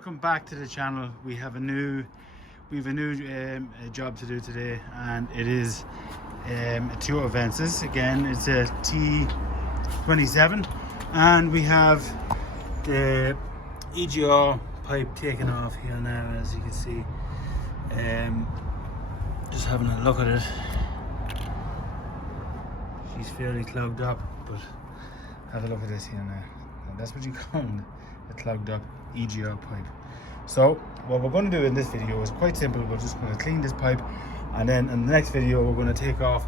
Welcome back to the channel. We have a new job to do today, and it is a Toyota Avensis. Again, it's a T27, and we have the EGR pipe taken off here now, as you can see. Just having a look at it. She's fairly clogged up, but have a look at this here now. And that's what you call a clogged up EGR pipe. So what we're going to do in this video is quite simple. We're just going to clean this pipe, and then in the next video we're going to take off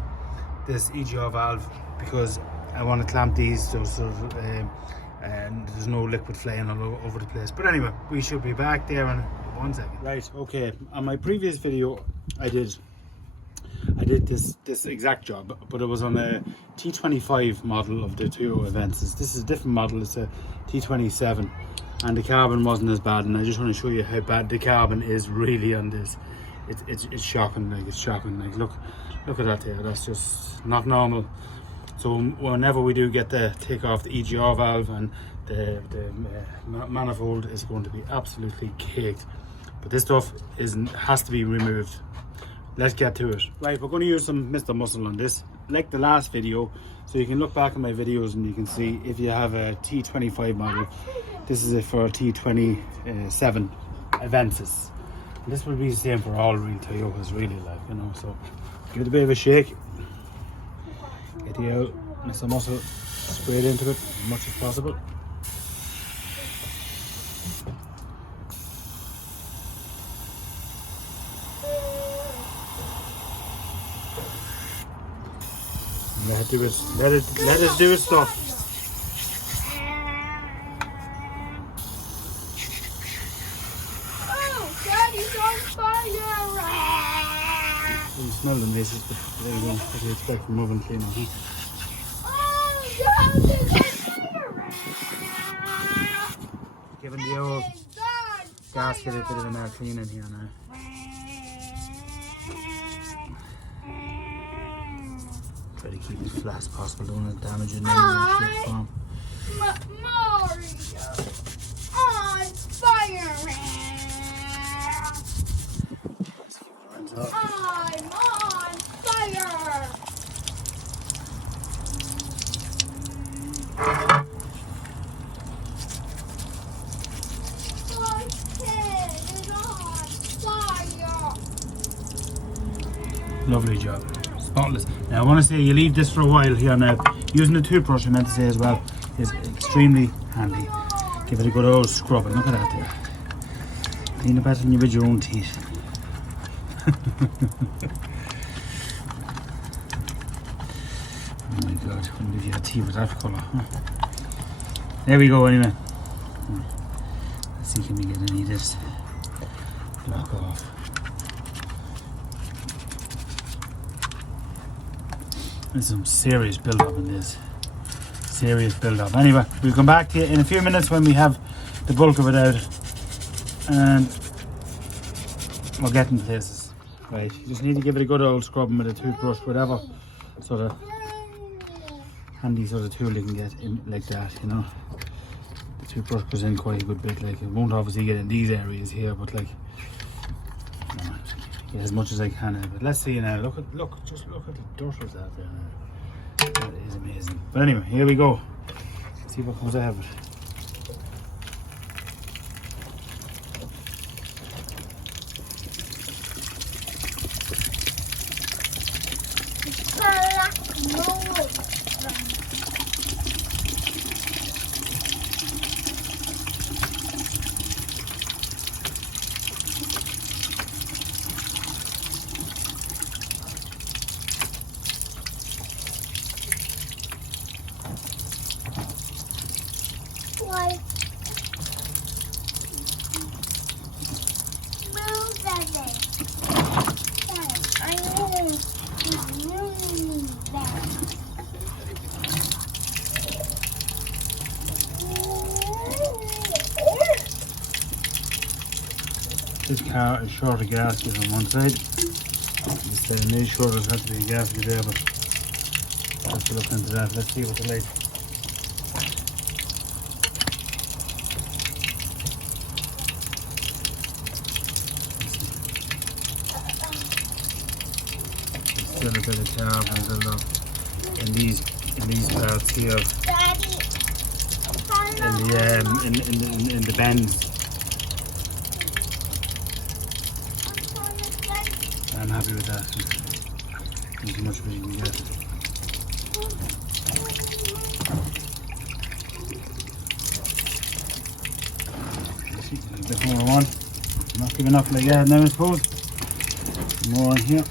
this EGR valve, because I want to clamp these so and there's no liquid flying all over the place. But anyway, we should be back there in 1 second. Right, okay, on my previous video I did this exact job, but it was on a T25 model of the Toyota Avensis. This is a different model. It's a T27, and the carbon wasn't as bad, and I just want to show you how bad the carbon is really on this. It's shocking. Like, it's shocking. Like, look at that there. That's just not normal. So whenever we do get the take off the EGR valve, and the manifold is going to be absolutely caked. But this stuff has to be removed. Let's get to it. Right, we're going to use some Mr. Muscle on this, like the last video. So you can look back at my videos and you can see if you have a T25 model. This is it for a T27 Avensis. And this will be the same for all real Toyotas, really, like, you know. So give it a bit of a shake. Get the out, Mr. Muscle sprayed into it as much as possible. Let it do its stuff. Oh, Daddy's on fire! You smell the mazes, but there you go. What do you expect from oven cleaner, huh? Oh, Daddy's on fire! Giving the old gasket a bit of an air cleaning here now. Try to keep it flat as possible, don't let it damage it in any shape or form. Mario! On fire! Let's keep it runs up. I'm on fire! My kid is on fire! Lovely job. Spotless. Now I want to say, you leave this for a while here now. Using a toothbrush, I meant to say as well, is extremely handy. Give it a good old scrubbing. Look at that there. Clean it better than you with your own teeth. Oh my god, couldn't believe you had teeth with that colour, huh? There we go anyway. Let's see, can we get any of this block off. There's some serious build-up in this. Serious build-up. Anyway, we'll come back to you in a few minutes when we have the bulk of it out, and we're getting places. Right, you just need to give it a good old scrubbing with a toothbrush, whatever sort of handy sort of tool you can get in like that, you know. The toothbrush goes in quite a good bit. Like, it won't obviously get in these areas here, but like, you know, get as much as I can out of it. Let's see now. Just look at the dirt of that there now. That is amazing. But anyway, here we go. Let's see what comes out of it. Why? Move that way. I move that. This car is short of gasket on one side. This made sure there's had to be a gasket there, but I'll have to look into that. Let's see what the light. bit of carbon build up in these parts here, Daddy, in the bends. I'm happy with that. As much as we can get. A bit more on. Not giving up like that now, I suppose. More on here.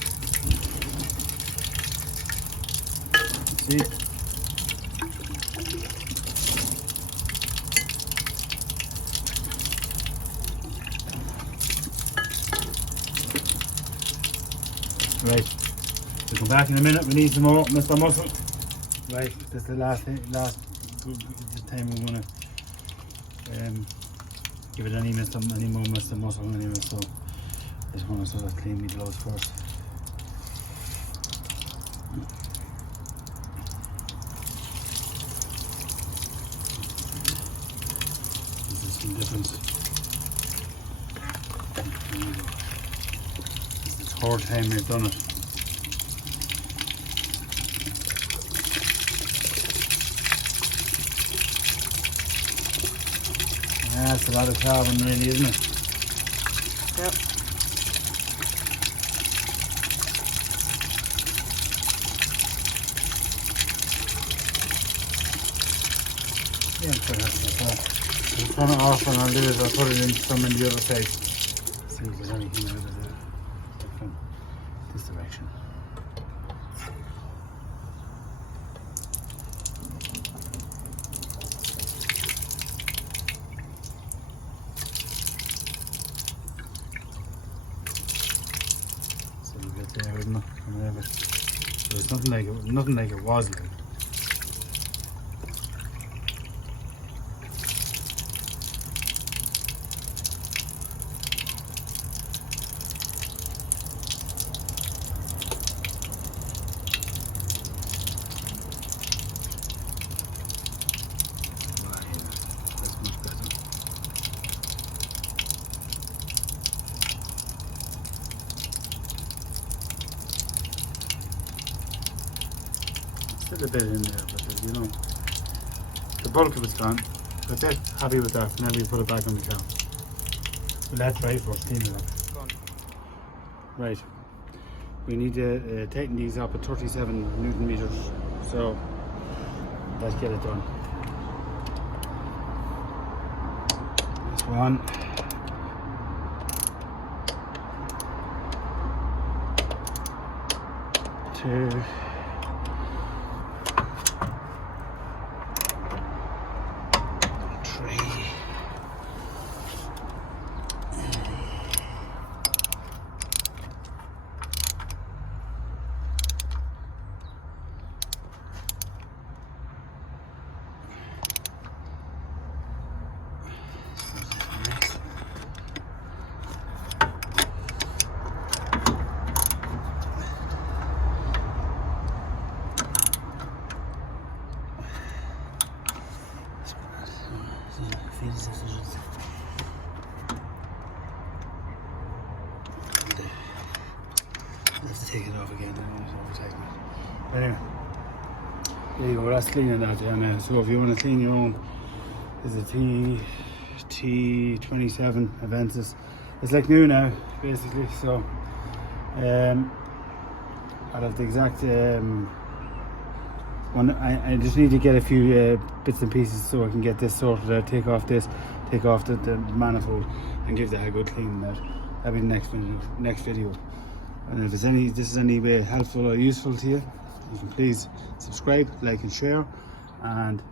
Let's see. Right, we'll come back in a minute. We need some more Mr. Muscle. Right, this is the last time we're gonna give it any more Mr. Muscle anyway. So I just want to sort of clean my gloves first. This is some difference. This is the third time we've done it. Yeah, that's a lot of carbon really, isn't it? Yep. Yeah, I'm quite happy with that. I'll turn it off and I'll do is I'll put it in some in the other side. See if there's anything out of there from this direction. So we'll get there, isn't it? Whatever. So it's nothing like it was like. Still a bit in there, but you know, the bulk of it's gone. That's it. Happy with that. Now we put it back on the car. Well, that's right first. Clean it up. Right. We need to tighten these up at 37 Newton meters. So let's get it done. This one. 2. 3. Let's take it off again. Anyway, there you go. That's cleaning that down now. So if you want to clean your own, there's a T27 Avensis. It's like new now, basically. So out of the exact one, I just need to get a few bits and pieces so I can get this sorted out. Take off the manifold and give that a good clean. That'll be the next video. And if this is any way helpful or useful to you, you can please subscribe, like and share, and